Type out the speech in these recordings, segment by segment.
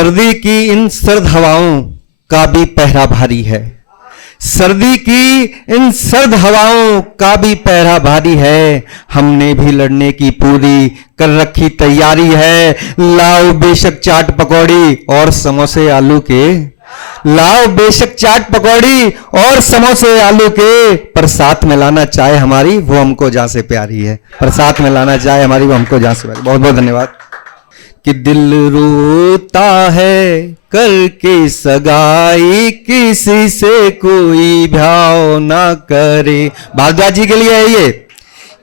सर्दी की इन सर्द हवाओं का भी पहरा भारी है। सर्दी की इन सर्द हवाओं का भी पहरा भारी है। हमने भी लड़ने की पूरी कर रखी तैयारी है। लाओ बेशक चाट पकौड़ी और समोसे आलू के, लाओ बेशक चाट पकौड़ी और समोसे आलू के, पर साथ में लाना चाहे हमारी वो हमको जहां से प्यारी है। पर साथ में लाना चाहे हमारी वो हमको जहां से प्यारी। बहुत बहुत धन्यवाद। कि दिल रोता है करके सगाई, किसी से कोई भ्याव ना करे। भारद्वाज जी के लिए है ये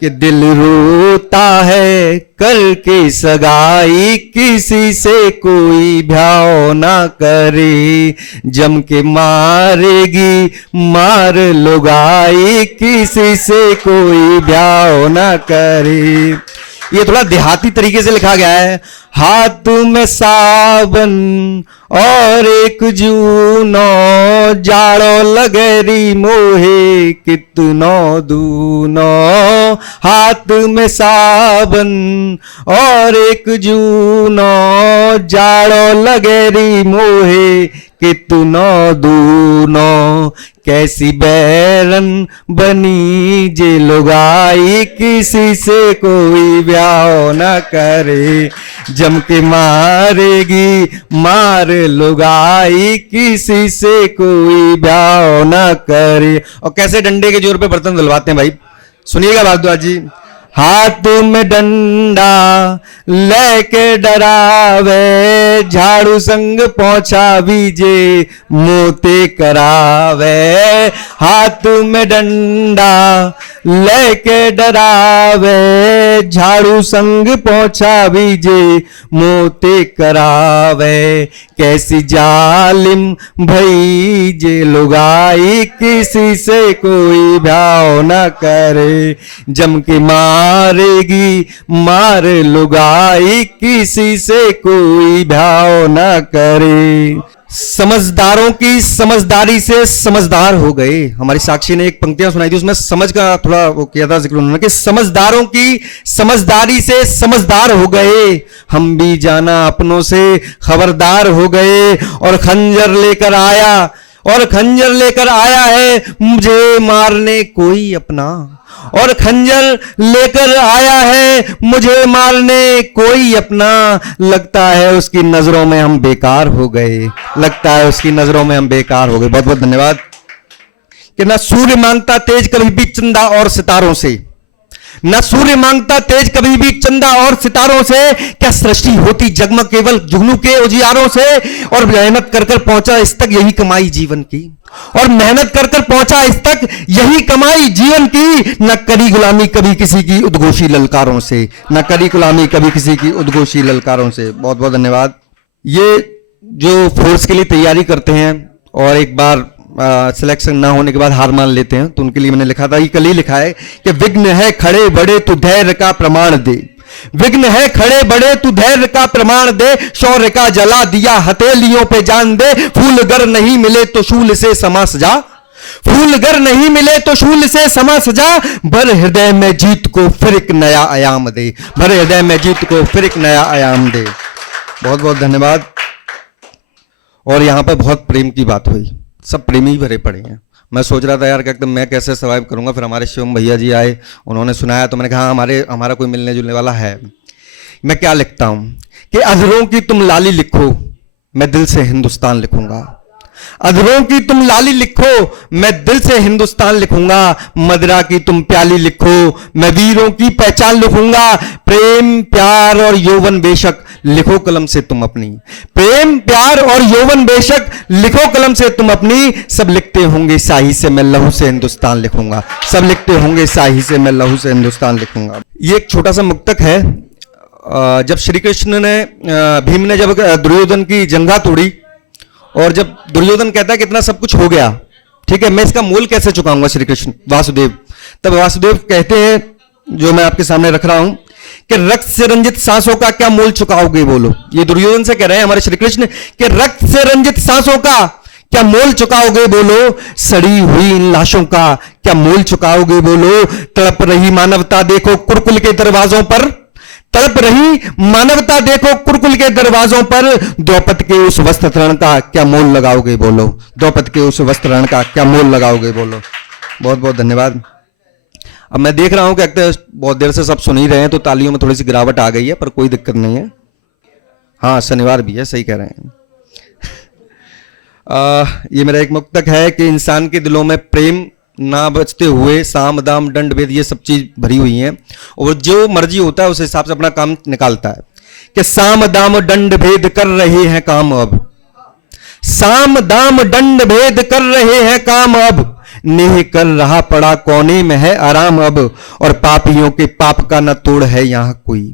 कि दिल रोता है करके सगाई, किसी से कोई भ्याव ना करे। जम के मारेगी मार लुगाई, किसी से कोई भ्याव ना करे। ये थोड़ा देहाती तरीके से लिखा गया है। हाथ में साबन और एक जूनो, जाड़ो लगेरी मोहे कितनो दूनो। हाथ में साबन और एक जूनो, जाड़ो लगेरी मोहे कितनो दूनो। कैसी बैरन बनी जे लुगाई, किसी से कोई ब्याह न करे। जम के मारेगी मार लुगाई, किसी से कोई ब्याह न करे। और कैसे डंडे के जोर पे बर्तन धुलवाते हैं भाई, सुनिएगा भारद्वाज जी। हाथ में डंडा लेके डरावे, झाड़ू संग पहुंचा बीजे मोते करावे। हाथ में डंडा लेके डरावे, झाड़ू संग पहुंचा बीजे मोते करावे। कैसी जालिम भई जे लुगाई, किसी से कोई भ्याव न करे। जम के मारेगी मार लुगाई, किसी से कोई भ्याव न करे। समझदारों की समझदारी से समझदार हो गए। हमारी साक्षी ने एक पंक्तियां सुनाई थी, उसमें समझ का थोड़ा वो किया था जिक्र उन्होंने कि समझदारों की समझदारी से समझदार हो गए। हम भी जाना अपनों से खबरदार हो गए। और खंजर लेकर आया, और खंजर लेकर आया है मुझे मारने कोई अपना। और खंजर लेकर आया है मुझे मारने कोई अपना। लगता है उसकी नजरों में हम बेकार हो गए, लगता है उसकी नजरों में हम बेकार हो गए। बहुत बहुत धन्यवाद। कि ना सूर्य मांगता तेज कभी भी चंदा और सितारों से, न सूर्य मांगता तेज कभी भी चंदा और सितारों से। क्या सृष्टि होती जगमग केवल जुगनू के उजियारों से। और मेहनत कर कर पहुंचा इस तक यही कमाई जीवन की, और मेहनत कर कर पहुंचा इस तक यही कमाई जीवन की। न करी गुलामी कभी किसी की उद्घोषी ललकारों से, न करी गुलामी कभी किसी की उद्घोषी ललकारों से। बहुत बहुत धन्यवाद। ये जो फोर्स के लिए तैयारी करते हैं और एक बार सिलेक्शन ना होने के बाद हार मान लेते हैं, तो उनके लिए मैंने लिखा था, ये कल ही लिखा है कि विघ्न है खड़े बड़े तू धैर्य का प्रमाण दे। विघ्न है खड़े बड़े तू धैर्य का प्रमाण दे। शौर्य का जला दिया हथेलियों पे जान दे। फूल गर नहीं मिले तो शूल से समा सजा, फूल गर नहीं मिले तो शूल से समा सजा। भर हृदय में जीत को फिर एक नया आयाम दे, भर हृदय में जीत को फिर एक नया आयाम दे। बहुत बहुत धन्यवाद। और यहां पर बहुत प्रेम की बात हुई, सब प्रेमी भरे पड़े हैं। मैं सोच रहा था यार कि मैं कैसे सर्वाइव करूंगा, फिर हमारे शिवम भैया जी आए, उन्होंने सुनाया तो मैंने कहा हमारा कोई मिलने जुलने वाला है। मैं क्या लिखता हूं कि अधरों की तुम लाली लिखो, मैं दिल से हिंदुस्तान लिखूंगा। अधरों की तुम लाली लिखो, मैं दिल से हिंदुस्तान लिखूंगा। मदिरा की तुम प्याली लिखो, मैं वीरों की पहचान लिखूंगा। प्रेम प्यार और यौवन बेशक लिखो कलम से तुम अपनी, प्रेम प्यार और यौवन बेशक लिखो कलम से तुम अपनी। सब लिखते होंगे स्याही से मैं लहू से हिंदुस्तान लिखूंगा, सब लिखते होंगे स्याही से मैं लहू से हिंदुस्तान लिखूंगा। ये एक छोटा सा मुक्तक है। जब श्री कृष्ण ने भीम ने जब दुर्योधन की जंघा तोड़ी, और जब दुर्योधन कहता है कि इतना सब कुछ हो गया, ठीक है, मैं इसका मूल कैसे चुकाऊंगा श्री कृष्ण वासुदेव, तब वासुदेव कहते हैं, जो मैं आपके सामने रख रहा हूं, कि रक्त से रंजित सांसों का क्या मोल चुकाओगे बोलो। ये दुर्योधन से कह रहे हैं हमारे श्री कृष्ण कि रक्त से रंजित सांसों का क्या मोल चुकाओगे बोलो। सड़ी हुई इन लाशों का क्या मोल चुकाओगे बोलो। तड़प रही मानवता देखो कुरकुल के दरवाजों पर, तड़प रही मानवता देखो कुरुकुल के दरवाजों पर, द्रौपद के उस वस्त्र रण का क्या मोल लगाओगे बोलो, द्रौपद के उस वस्त्र रण का क्या मोल लगाओगे बोलो। बहुत बहुत धन्यवाद। अब मैं देख रहा हूं कि बहुत देर से सब सुन ही रहे हैं, तो तालियों में थोड़ी सी गिरावट आ गई है, पर कोई दिक्कत नहीं है। हाँ, शनिवार भी है, सही कह रहे हैं। ये मेरा एक मुक्तक है कि इंसान के दिलों में प्रेम ना बचते हुए साम दाम दंड भेद ये सब चीज भरी हुई है, और जो मर्जी होता है उस हिसाब से अपना काम निकालता है कि साम दाम दंड भेद कर रहे हैं काम अब, साम दाम दंड भेद कर रहे हैं काम अब, नेह कर रहा पड़ा कोने में है आराम अब, और पापियों के पाप का न तोड़ है यहां कोई,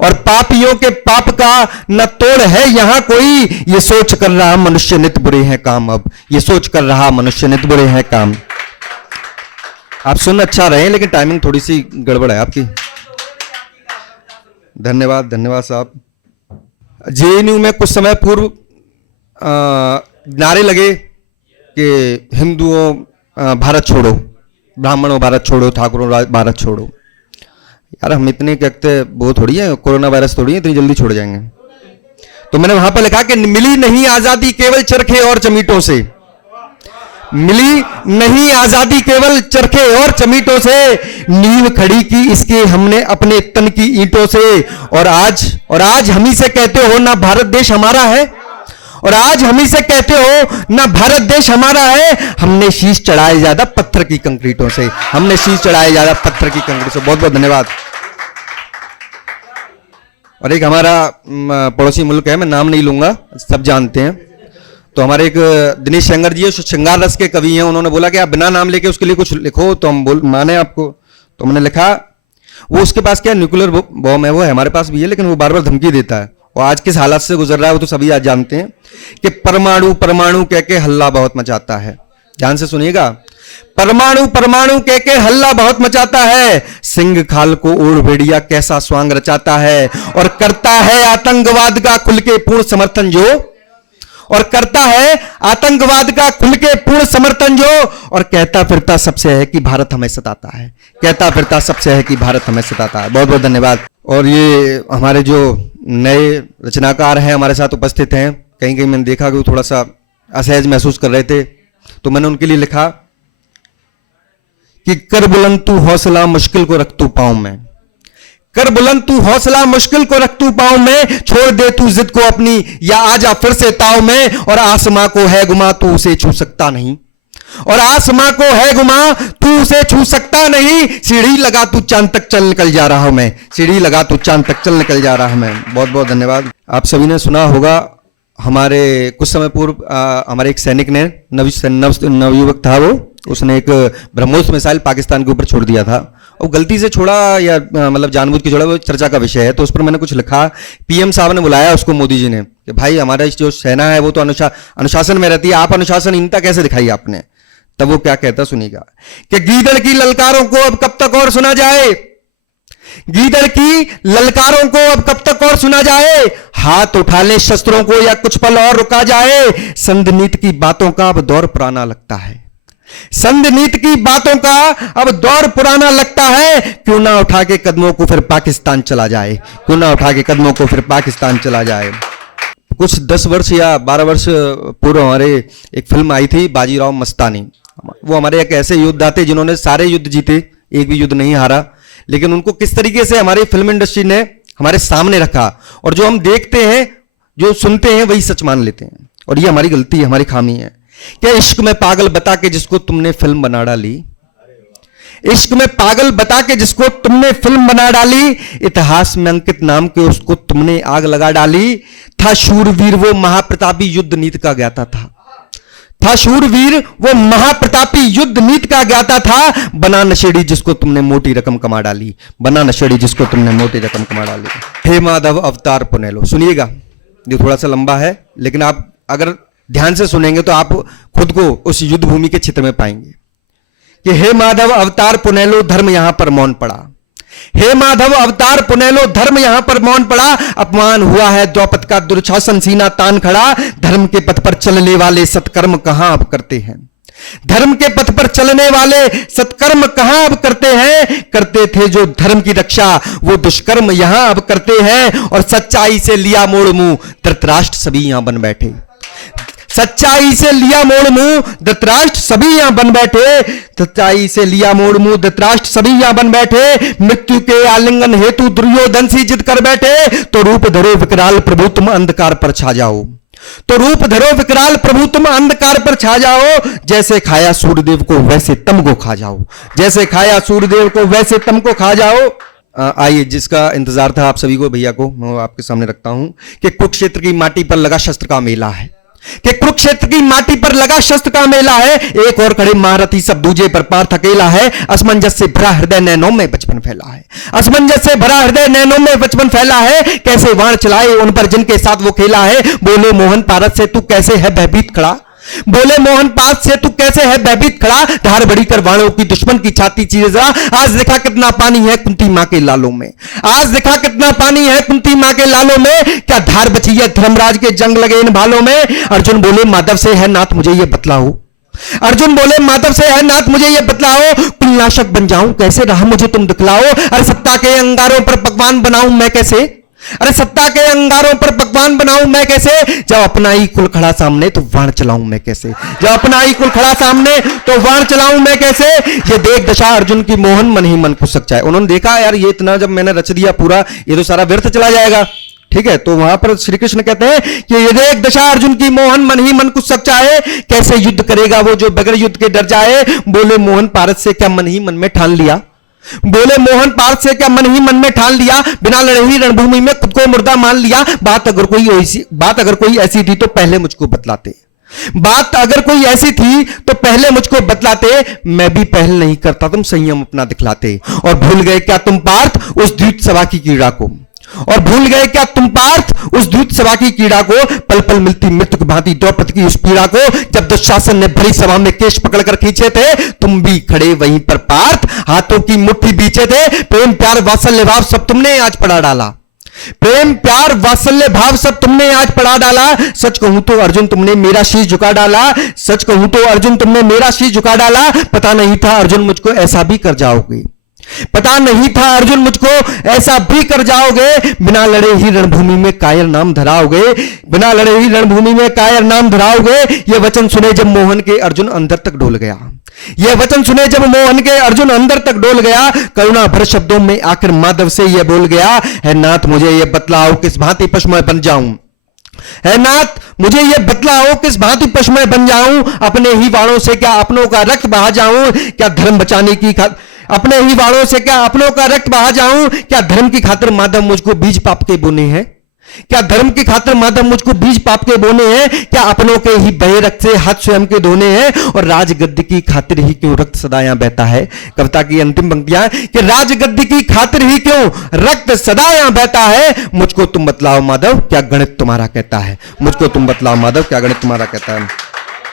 और पापियों के पाप का न तोड़ है यहां कोई, ये सोच कर रहा मनुष्य नित बुरे हैं काम अब, ये सोच कर रहा मनुष्य नित बुरे हैं काम। आप सुन अच्छा रहे हैं, लेकिन टाइमिंग थोड़ी सी गड़बड़ है आपकी। धन्यवाद, धन्यवाद साहब। जेएनयू में कुछ समय पूर्व नारे लगे कि हिंदुओं भारत छोड़ो, ब्राह्मणों भारत छोड़ो, ठाकुरों भारत छोड़ो। यार हम इतने कहते वो थोड़ी है, कोरोना वायरस थोड़ी है इतनी जल्दी छोड़ जाएंगे। तो मैंने वहां पर लिखा कि मिली नहीं आजादी केवल चरखे और चमीटों से, मिली नहीं आजादी केवल चरखे और चमीटों से, नींव खड़ी की इसके हमने अपने तन की ईंटों से, और आज हम ही से कहते हो ना भारत देश हमारा है, और आज हम ही से कहते हो ना भारत देश हमारा है, हमने शीश चढ़ाए ज्यादा पत्थर की कंक्रीटों से, हमने शीश चढ़ाए ज्यादा पत्थर की कंक्रीट से। बहुत बहुत धन्यवाद। और एक हमारा पड़ोसी मुल्क है, मैं नाम नहीं लूंगा, सब जानते हैं, तो हमारे एक दिनेश शंकर जी है, श्रृंगार रस के कवि हैं, उन्होंने बोला कि आप बिना नाम लेके उसके लिए कुछ लिखो, तो हम माने आपको। तो मैंने लिखा, वो उसके पास क्या न्यूक्लियर बॉम्ब है, वो है, हमारे पास भी है, लेकिन वो बार बार धमकी देता है, और आज किस हालात से गुजर रहा है वो तो सभी आज जानते हैं कि परमाणु परमाणु कह के हल्ला बहुत मचाता है। ध्यान से सुनिएगा, परमाणु परमाणु कह के हल्ला बहुत मचाता है, सिंह खाल को ओढ़ भेड़िया कैसा स्वांग रचाता है, और करता है आतंकवाद का खुल के पूर्ण समर्थन जो, और करता है आतंकवाद का खुल के पूर्ण समर्थन जो, और कहता फिरता सबसे है कि भारत हमें सताता है, कहता फिरता सबसे है कि भारत हमें सताता है। बहुत बहुत धन्यवाद। और ये हमारे जो नए रचनाकार हैं हमारे साथ उपस्थित हैं, कहीं कहीं मैंने देखा कि वो थोड़ा सा असहज महसूस कर रहे थे, तो मैंने उनके लिए लिखा कि कर बुलंद तू हौसला मुश्किल को रख तू पाँव में, कर बुलंद तू हौसला मुश्किल को रख तू पाँव में, छोड़ दे तू जिद को अपनी या आजा फिर से ताव में, और आसमां को है गुमा तू उसे छू सकता नहीं, और आसमां को है गुमा तू उसे छू सकता नहीं, सीढ़ी लगा तू चांद तक चल निकल जा रहा हूं मैं, सीढ़ी लगा तू चांद तक चल निकल जा रहा हूं मैं। बहुत बहुत धन्यवाद। आप सभी ने सुना होगा, हमारे कुछ समय पूर्व हमारे एक सैनिक ने, नवयुवक था वो, उसने एक ब्रह्मोस मिसाइल पाकिस्तान के ऊपर छोड़ दिया था, और गलती से छोड़ा या मतलब जानबूझ के छोड़ा, वो चर्चा का विषय है। तो उस पर मैंने कुछ लिखा, पीएम साहब ने बुलाया उसको, मोदी जी ने, कि भाई हमारा जो सेना है वो तो अनुशासन में रहती है, आप अनुशासनहीनता कैसे दिखाई आपने। तब वो क्या कहता सुनिएगा, कि गीदड़ की ललकारों को अब कब तक और सुना जाए, गीदड़ की ललकारों को अब कब तक और सुना जाए, हाथ उठा ले शस्त्रों को या कुछ पल और रुका जाए, संधिनीति की बातों का अब दौर पुराना लगता है, संधिनीति की बातों का अब दौर पुराना लगता है, क्यों ना उठा के कदमों को फिर पाकिस्तान चला जाए, क्यों ना उठा के कदमों को फिर पाकिस्तान चला जाए। कुछ 10 वर्ष या 12 वर्ष पूर्व हमारे एक फिल्म आई थी बाजीराव मस्तानी, वो हमारे एक ऐसे योद्धा थे जिन्होंने सारे युद्ध जीते, एक भी युद्ध नहीं हारा, लेकिन उनको किस तरीके से हमारी फिल्म इंडस्ट्री ने हमारे सामने रखा, और जो हम देखते हैं जो सुनते हैं वही सच मान लेते हैं, और ये हमारी गलती है, हमारी खामी है। क्या इश्क में पागल बता के जिसको तुमने फिल्म बना डाली, इश्क में पागल बता के जिसको तुमने फिल्म बना डाली, इतिहास में अंकित नाम के उसको तुमने आग लगा डाली, था शूरवीर वो महाप्रतापी युद्ध नीति का ज्ञाता था शूरवीर वो महाप्रतापी युद्ध नीति का ज्ञाता था, बना नशेड़ी जिसको तुमने मोटी रकम कमा डाली, बना नशेड़ी जिसको तुमने मोटी रकम कमा डाली। हे माधव अवतार पुनेलो, सुनिएगा, ये थोड़ा सा लंबा है, लेकिन आप अगर ध्यान से सुनेंगे तो आप खुद को उस युद्ध भूमि के चित्र में पाएंगे कि हे माधव अवतार पुनेलो धर्म यहां पर मौन पड़ा, हे माधव अवतार पुनेलो धर्म यहां पर मौन पड़ा, अपमान हुआ है द्रौपद का दुर्शासन सीना तान खड़ा, धर्म के पथ पर चलने वाले सत्कर्म कहां अब करते हैं, धर्म के पथ पर चलने वाले सत्कर्म कहां अब करते हैं? करते थे जो धर्म की रक्षा, वो दुष्कर्म यहां अब करते हैं। और सच्चाई से लिया मोड़ मुंह, धृतराष्ट्र सभी यहां बन बैठे। सच्चाई से लिया मोड़ मुंह, धृतराष्ट्र सभी यहां बन बैठे। सच्चाई से लिया मोड़ मुंह, धृतराष्ट्र सभी यहां बन बैठे। मृत्यु के आलिंगन हेतु दुर्योधन सी जिद कर बैठे। तो रूप धरो विकराल प्रभु तुम अंधकार पर छा जाओ। तो रूप धरो विकराल प्रभु तुम अंधकार पर छा जाओ। जैसे खाया सूर्यदेव को वैसे तम को खा जाओ। जैसे खाया सूर्यदेव को वैसे तम को खा जाओ। आइए, जिसका इंतजार था आप सभी को, भैया को मैं आपके सामने रखता हूं कि कुरुक्षेत्र की माटी पर लगा शस्त्र का मेला है। कि कुरुक्षेत्र की माटी पर लगा शस्त्र का मेला है। एक और खड़े महारथी, सब दूजे पर पार्थ अकेला है। असमंजस से भरा हृदय नैनों में बचपन फैला है। असमंजस से भरा हृदय नैनों में बचपन फैला है। कैसे वाण चलाए उन पर जिनके साथ वो खेला है। बोले मोहन पारस से तू कैसे है भयभीत खड़ा। बोले मोहन पास से तू कैसे है भयभीत खड़ा। धार बड़ी कर वाणों की दुश्मन की छाती चीरे जरा। आज देखा कितना पानी है कुंती मां के लालों में। आज देखा कितना पानी है कुंती मां के लालों में। क्या धार बची है धर्मराज के जंग लगे इन भालों में। अर्जुन बोले माधव से है नाथ मुझे ये बतलाओ। अर्जुन बोले माधव से है नाथ मुझे ये बतलाओ। कुलनाशक बन जाऊं कैसे राह मुझे तुम दिखलाओ। अरे सत्ता के अंगारों पर पकवान बनाऊं मैं कैसे। अरे सत्ता के अंगारों पर पकवान बनाऊं मैं कैसे। जब अपना ही कुल खड़ा सामने तो वाण चलाऊं मैं कैसे। जब अपना ही कुल खड़ा सामने तो वाण चलाऊं मैं कैसे। ये देख दशा अर्जुन की मोहन मन ही मन कुछ सच्चा है। उन्होंने देखा यार ये इतना जब मैंने रच दिया पूरा, ये तो सारा व्यर्थ चला जाएगा। ठीक है, तो वहां पर श्री कृष्ण कहते हैं कि ये देख दशा अर्जुन की मोहन मन ही मन कुछ सच्चा है। कैसे युद्ध करेगा वो जो बगैर युद्ध के डर जाए। बोले मोहन पारस से क्या मन ही मन में ठान लिया। बोले मोहन पारस से क्या मन ही मन में ठान लिया। बिना लड़े ही रणभूमि में खुद को मुर्दा मान लिया। बात अगर कोई ऐसी थी तो पहले मुझको बतलाते। बात अगर कोई ऐसी थी तो पहले मुझको बतलाते। मैं भी पहल नहीं करता तुम संयम अपना दिखलाते। और भूल गए क्या तुम पार्थ उस द्यूत सभा की क्रीड़ा को। और भूल गए क्या तुम पार्थ उस द्यूत सभा की कीड़ा को। पल पल मिलती मृत्यु की भांति द्रौपदी की उस पीड़ा को। जब दुशासन ने भरी सभा में केश पकड़कर खींचे थे तुम भी खड़े वहीं पर पार्थ हाथों की मुट्ठी बीचे थे। प्रेम प्यार वात्सल्य भाव सब तुमने आज पड़ा डाला। प्रेम प्यार वात्सल्य भाव सब तुमने आज पड़ा डाला। सच कहूं तो अर्जुन तुमने मेरा शीश झुका डाला। सच कहूं तो अर्जुन तुमने मेरा शीश झुका डाला। पता नहीं था अर्जुन मुझको ऐसा भी कर जाओगे। पता नहीं था अर्जुन मुझको ऐसा भी कर जाओगे। बिना लड़े ही रणभूमि में कायर नाम धराओगे। बिना लड़े ही रणभूमि में कायर नाम धराओगे। ये वचन सुने जब मोहन के अर्जुन अंदर तक डोल गया। ये वचन सुने जब मोहन के अर्जुन अंदर तक डोल गया। करुणा भर शब्दों में आखिर माधव से ये बोल गया। है नाथ मुझे ये बतलाओ किस भांति पशु मैं बन जाऊं। है नाथ मुझे ये बतलाओ किस भांति पशु मैं बन जाऊं। अपने ही वाणों से क्या अपनों का रक्त बहा जाऊं। क्या धर्म बचाने की अपने ही वाणों से क्या अपनों का रक्त बहा जाऊं। क्या धर्म की खातिर माधव मुझको बीज पाप के बोने हैं। क्या धर्म की खातिर माधव मुझको बीज पाप के बोने हैं। क्या अपनों के ही बहे रक्त से हाथ स्वयं के धोने हैं। और राजगद्दी की खातिर ही क्यों रक्त सदा यहां बहता है। कविता की अंतिम पंक्तियां कि राजगद्दी की खातिर ही क्यों रक्त सदा यहां बहता है। मुझको तुम बतलाओ माधव क्या गणित तुम्हारा कहता है। मुझको तुम बतलाओ माधव क्या गणित तुम्हारा कहता है।